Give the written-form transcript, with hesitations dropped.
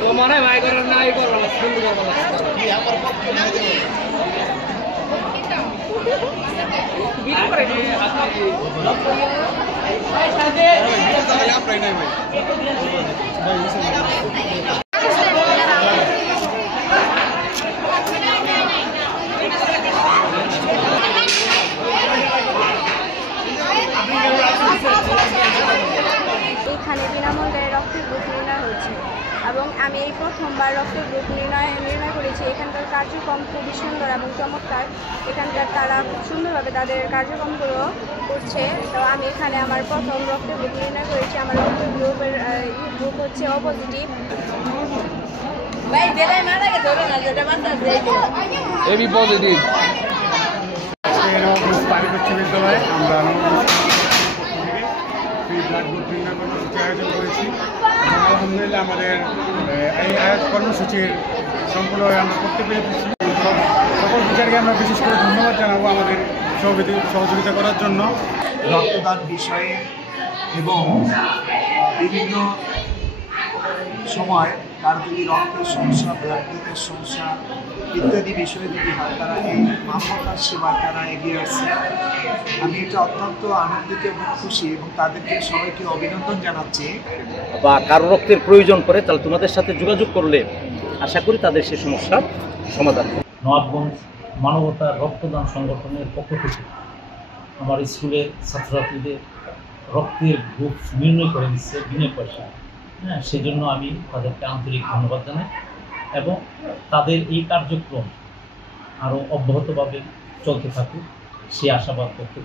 তোমারে ভাই করো না এই করো সুন্দর করো কি আমার পক্ষে না দেব বিট করে দি আপনি ভাই সাথে তাহলে আপনি নাই ভাই এখানে বিনামূল্যে রক্তের গ্রুপ নির্ণয় হচ্ছে এবং আমি এই প্রথমবার রক্তের গ্রুপ নির্ণয় করেছি। এখানকার কার্যক্রম খুবই সুন্দর এবং চমৎকার। এখানকার তারা খুব সুন্দরভাবে তাদের কার্যক্রমগুলো করছে। তো আমি এখানে আমার প্রথম রক্তের গ্রুপ নির্ণয় করেছি। আমার রক্তের গ্রুপ হচ্ছে ও পজিটিভ। AB positive. বিশ্ববিদ্যালয়ে আমরা ব্লাড গ্রুপ নির্ণয় কর্মসূচি আয়োজন করেছি। আলহামদুলিল্লাহ আমাদের এই কর্মসূচির সম্পূর্ণ আমরা করতে পেরেছি। সকল টিচারকে আমরা বিশেষ করে ধন্যবাদ জানাবো আমাদের সহযোগিতা করার জন্য। রক্তদান বিষয়ে এবং বিভিন্ন সময় তার যদি রক্তের সমস্যা, ব্লাড গ্রুপের সমস্যা ইত্যাদি বিষয়ে যদি হয় তারা এই মানবতার সেবায় তারা এগিয়ে আসছে। আমি এটা অত্যন্ত আনন্দিত এবং খুশি এবং তাদেরকে সবাইকে অভিনন্দন জানাচ্ছি। বা কারো রক্তের প্রয়োজন পড়ে তাহলে তোমাদের সাথে যোগাযোগ করলে আশা করি তাদের সেই সমস্যার সমাধান। নবাবগঞ্জ মানবতার রক্তদান সংগঠনের পক্ষ থেকে আমার স্কুলের ছাত্রছাত্রীদের রক্তের গ্রুপ নির্ণয় করে দিচ্ছে বিনা পয়সা। হ্যাঁ, সেজন্য আমি তাদেরকে আন্তরিক ধন্যবাদ জানাই এবং তাদের এই কার্যক্রম আরও অব্যাহতভাবে চলতে থাকুক সেই আশাবাদ করতে